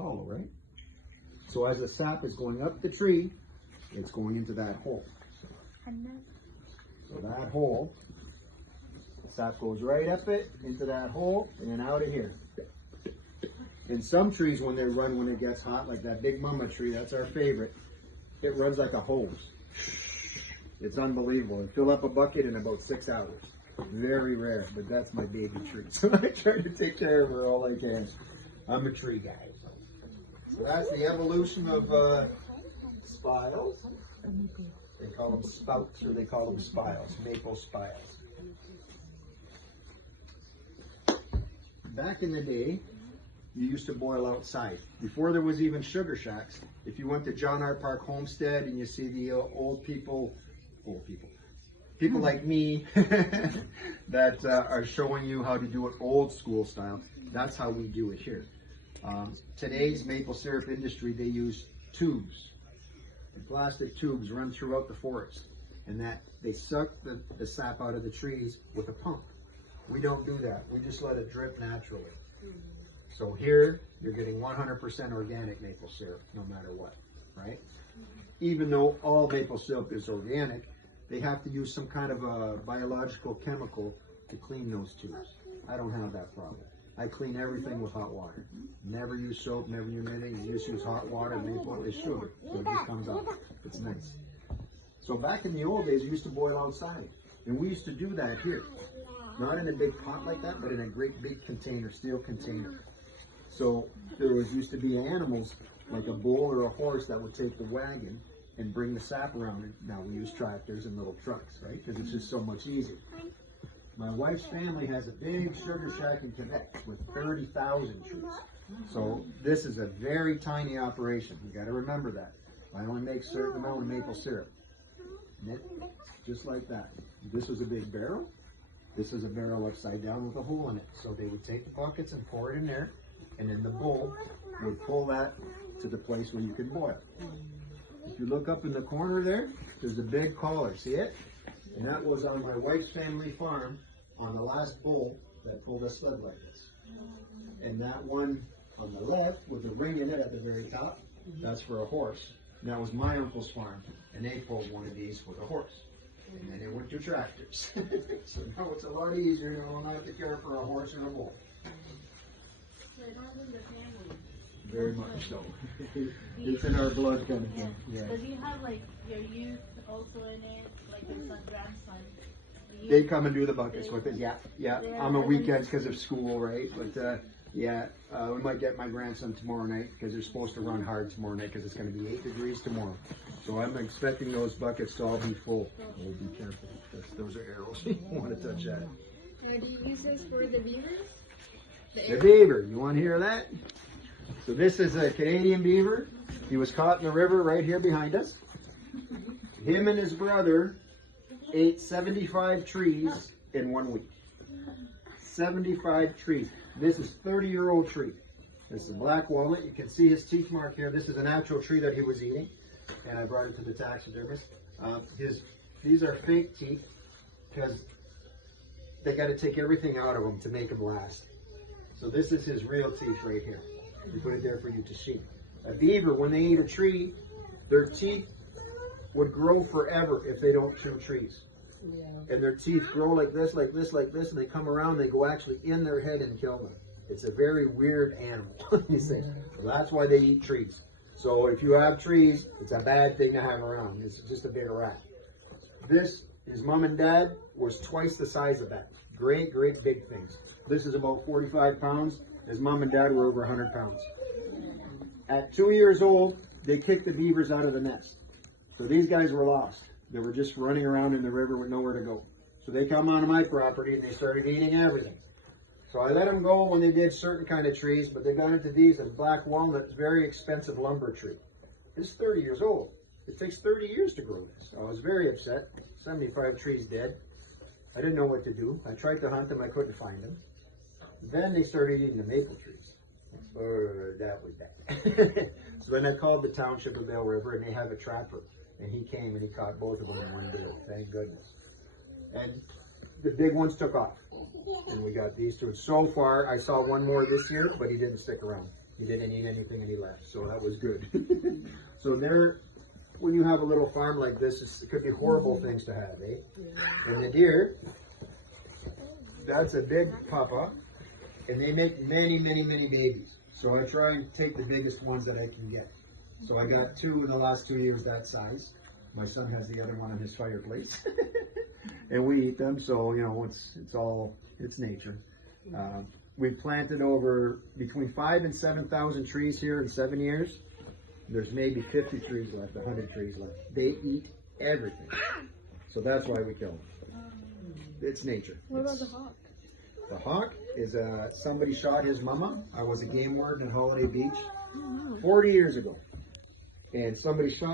hollow, right? So as the sap is going up the tree, it's going into that hole. So that hole, the sap goes right up it, into that hole, and then out of here. In some trees, when they run when it gets hot, like that big mama tree, that's our favorite, it runs like a hose. It's unbelievable. And fill up a bucket in about 6 hours. Very rare, but that's my baby tree. So I try to take care of her all I can. I'm a tree guy. So that's the evolution of spiles. They call them spouts, or they call them spiles, maple spiles. Back in the day, you used to boil outside. Before there was even sugar shacks, if you went to John R. Park Homestead and you see the old people like me that are showing you how to do it old school style, that's how we do it here. Today's maple syrup industry, they use tubes. And plastic tubes run throughout the forest, and that they suck the sap out of the trees with a pump. We don't do that. We just let it drip naturally. So here, you're getting 100% organic maple syrup, no matter what, right? Even though all maple syrup is organic, they have to use some kind of a biological chemical to clean those tubes. I don't have that problem. I clean everything with hot water. Never use soap, never use anything. You just use hot water, maple is sugar. So it just comes out. It's nice. So back in the old days, we used to boil outside. And we used to do that here. Not in a big pot like that, but in a great big container, steel container. So there used to be animals, like a bull or a horse, that would take the wagon and bring the sap around it. Now we use tractors and little trucks, right? Because it's just so much easier. My wife's family has a big sugar shack in Quebec with 30,000 trees. So this is a very tiny operation. You got to remember that. I only make a certain amount of maple syrup. Just like that. This was a big barrel. This is a barrel upside down with a hole in it. So they would take the buckets and pour it in there, and then the bull would pull that to the place where you can boil. If you look up in the corner there, there's a big collar. See it? And that was on my wife's family farm on the last bull that pulled a sled like this. And that one on the left with the ring in it at the very top, that's for a horse. And that was my uncle's farm, and they pulled one of these for the horse. And then it went to tractors. So now it's a lot easier. You don't have to care for a horse and a bull. So it runs in the family. Very much so. It's in our blood kind of thing. Yeah. Does you have like your youth also in it, like your son, grandson? They come and do the buckets with it. Yeah, yeah. On the weekends because of school, right? But yeah, we might get my grandson tomorrow night because they're supposed to run hard tomorrow night because it's going to be 8 degrees tomorrow. So I'm expecting those buckets to all be full. We'll be careful. Those are arrows. You don't want to touch that. Do you use this for the beavers? The beaver. You want to hear that? So this is a Canadian beaver. He was caught in the river right here behind us. Him and his brother ate 75 trees in 1 week. 75 trees. This is 30-year-old tree. This is a black walnut. You can see his teeth mark here. This is an actual tree that he was eating, and I brought it to the taxidermist. These are fake teeth because they got to take everything out of them to make them last. So this is his real teeth right here. We put it there for you to see. A beaver, when they eat a tree, their teeth would grow forever if they don't chew trees. Yeah. And their teeth grow like this, like this, like this, and they come around, they go actually in their head and kill them. It's a very weird animal, these things. So that's why they eat trees. So if you have trees, it's a bad thing to have around. It's just a big rat. This, his mom and dad, was twice the size of that. Great, great big things. This is about 45 pounds. His mom and dad were over 100 pounds. At 2 years old, they kicked the beavers out of the nest. So these guys were lost. They were just running around in the river with nowhere to go. So they come onto my property and they started eating everything. So I let them go when they did certain kind of trees, but they got into these, and black walnut is a very expensive lumber tree. It's 30 years old. It takes 30 years to grow this. So I was very upset. 75 trees dead. I didn't know what to do. I tried to hunt them. I couldn't find them. Then they started eating the maple trees. That was bad. So then I called the township of Belle River, and they have a trapper. And he came and he caught both of them in one day. Thank goodness. And the big ones took off. And we got these two. So far, I saw one more this year, but he didn't stick around. He didn't eat anything and he left, so that was good. So there, when you have a little farm like this, it could be horrible things to have, eh? And the deer, that's a big papa, and they make many, many, many babies. So I try and take the biggest ones that I can get. So I got 2 in the last 2 years that size. My son has the other one on his fireplace. And we eat them, so you know, it's nature. We've planted over between 5,000 and 7,000 trees here in 7 years. There's maybe 50 trees left, 100 trees left. They eat everything. So that's why we kill them. It's nature. What about the hawk? The hawk is somebody shot his mama. I was a game warden at Holiday Beach 40 years ago. And somebody shot